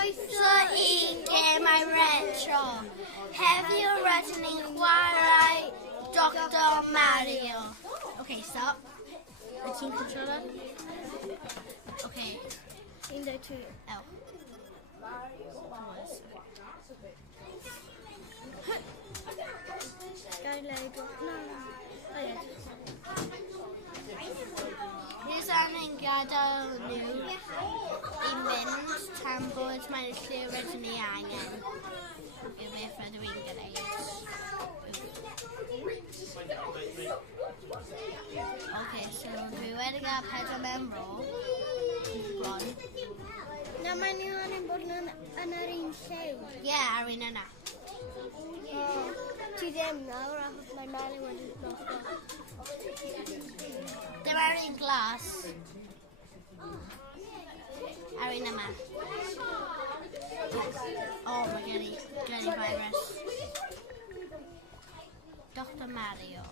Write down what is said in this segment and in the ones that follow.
Croeso I Gemau Retro. Heddiw rydyn ni'n chwarae Dr Mario. Okay, stop. The team controller. Okay. 1, 2, 3. Oh. Skylight. No. Here's an gadael nhw I mynd tan bod mae'n lle rydyn ni angen. Yw beth rydw i'n gwneud. Okay, so dwi wedi gael 4 mewn ro. Bron. Na, mae'n i'n bod yn yr un llew. Yeah, ar un yna. Ti ddim nawr, achos mae Mary wedi blocco. Dyma'r un glas. Ar un yma. Oh, mae gen i virus. Dr Mario.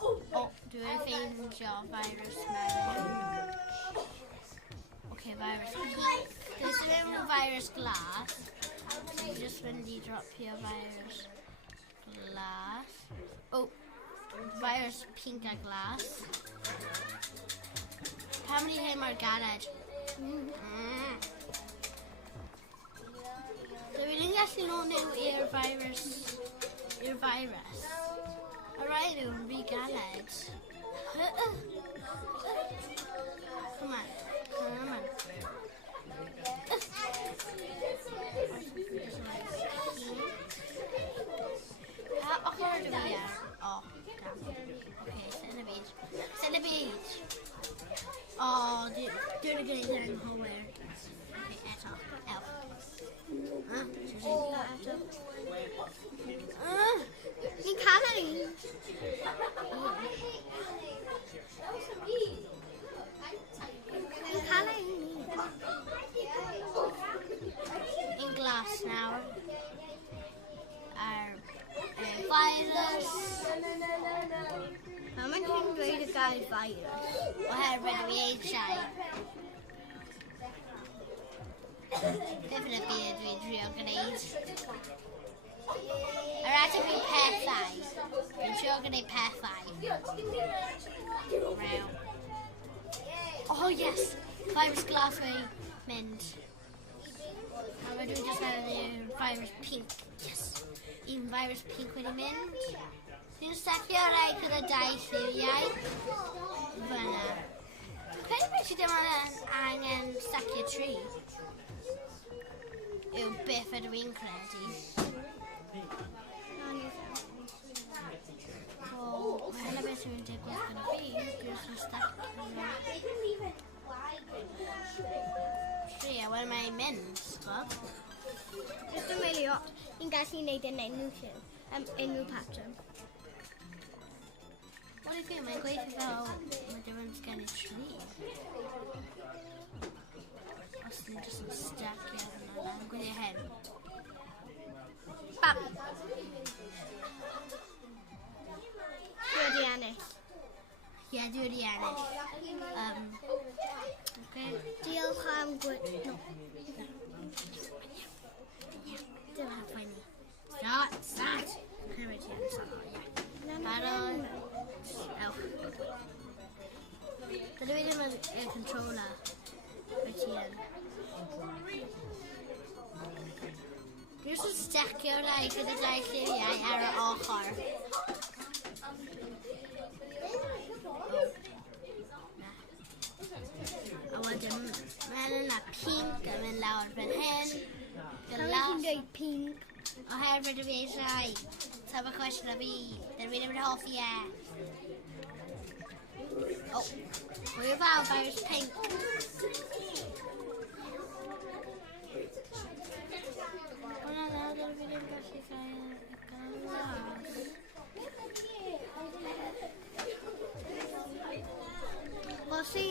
Oh, dwi wedi ffeindio virus Mario. Okay, virus pink. Does ddim virus glass. Dwi'n just mynd I dropio virus glass. Oh, virus pink a glass. Pam ni hyn mor galed? Dwi'n gallu nôl nhw i'r virus. A rhaid nhw'n rhy galed. Come on. Ochr ydw I ar? Oh, damn. Okay, set y byd. Oh, dwi'n gwneud yn anghywir. Okay, eto. Elf. Ni'n cael yr un. Ni'n cael yr un. In glas nawr. Ar virus. Pam yn ti'n dweud y gair virus? Oherwydd fi eisiau. Beth yn y byd dwi'n drio gwneud. Yr ateb yw pethau. Dwi'n trio gwneud pethau. Rew. Oh yes! Virus glass wedi mynd. A mae dwi'n just meddwl i'r virus pink. Yes! Un virus pink wedi mynd. Dwi'n staccio rai gyda 2 lliwiau. Fyna. Credu beth sydd ddim angen staccio 3. Yw beth ydw i'n credu. O, mae hynny beth yw'n digwydd gyda fi. Dwi'n sy'n staccio 3 a wel mae'n mynd, sgwb. Jyst yn wylio, ni'n gallu gwneud yn enw patrwm. Wel I fi, mae'n gweithio fel mae dim yn sgwennu 3. Os ni'n jyst yn staccio hynny, yn gweithio hyn. Bam! Dwi wedi ennill. Ie, dwi wedi ennill. Diolch am gwyd... No. Dyma poeni. Start! Cymryd ti yn solo, ie. Barod. Ewch. Dydw I ddim yn controller. Wyt ti yn. Dwi jyst yn staccio rai gyda 2 lliwiau ar y ochr. A wedyn, mae'n yna pink yn mynd lawr fan hyn. Pam ti'n dweud pink? Oherwydd fi eisiau. Ta'n y cwestiwn o fi. Dyn fi ddim yn hoffi e. Oh, hwyl fawr, virus pink. O na, dyn fi ddim gallu cael y glas. Bosi?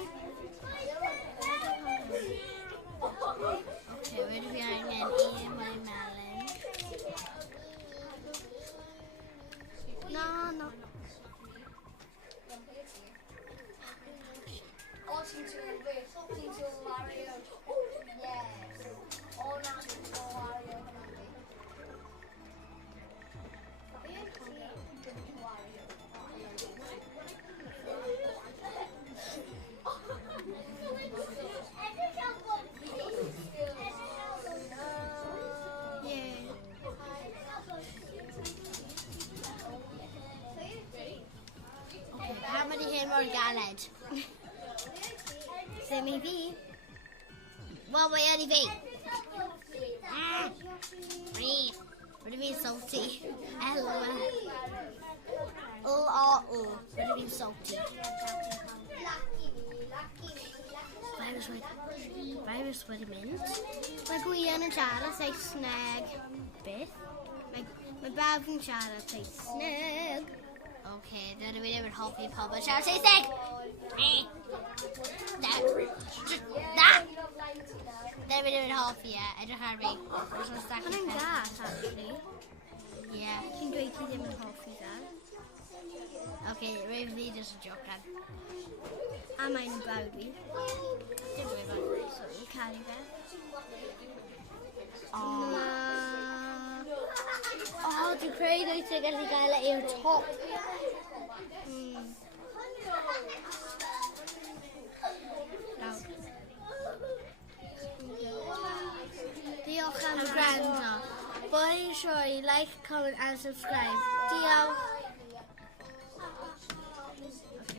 Okay, wedyn fi angen un mwy melyn. No. Or ti'n red. Same i fi. Well, mae yn I fi. Rydw i'n salty. L-O-O. Rydw i'n salty. Virus wedi mynd. Mae Gwion yn siarad Saesneg. Beth? Mae bawb yn siarad Saesneg. Okay, dyna fi ddim yn hoffi pobl yn siarad Saesneg. Na! Dyna fi ddim yn hoffi edrych ar fi. Hwna'n gas, actually. Yeah. Ti'n dweud ti ddim yn hoffi dda. Okay, rwy'n fi just yn jocan. A mae'n bawb fi. Dim rwy'n fan. So, i'n cael ei fe. Dwi'n credu wyt ti'n gallu gael e i'r top. Diolch am Am gwrando. Boi'n sioi, like, comment and subscribe. Diolch.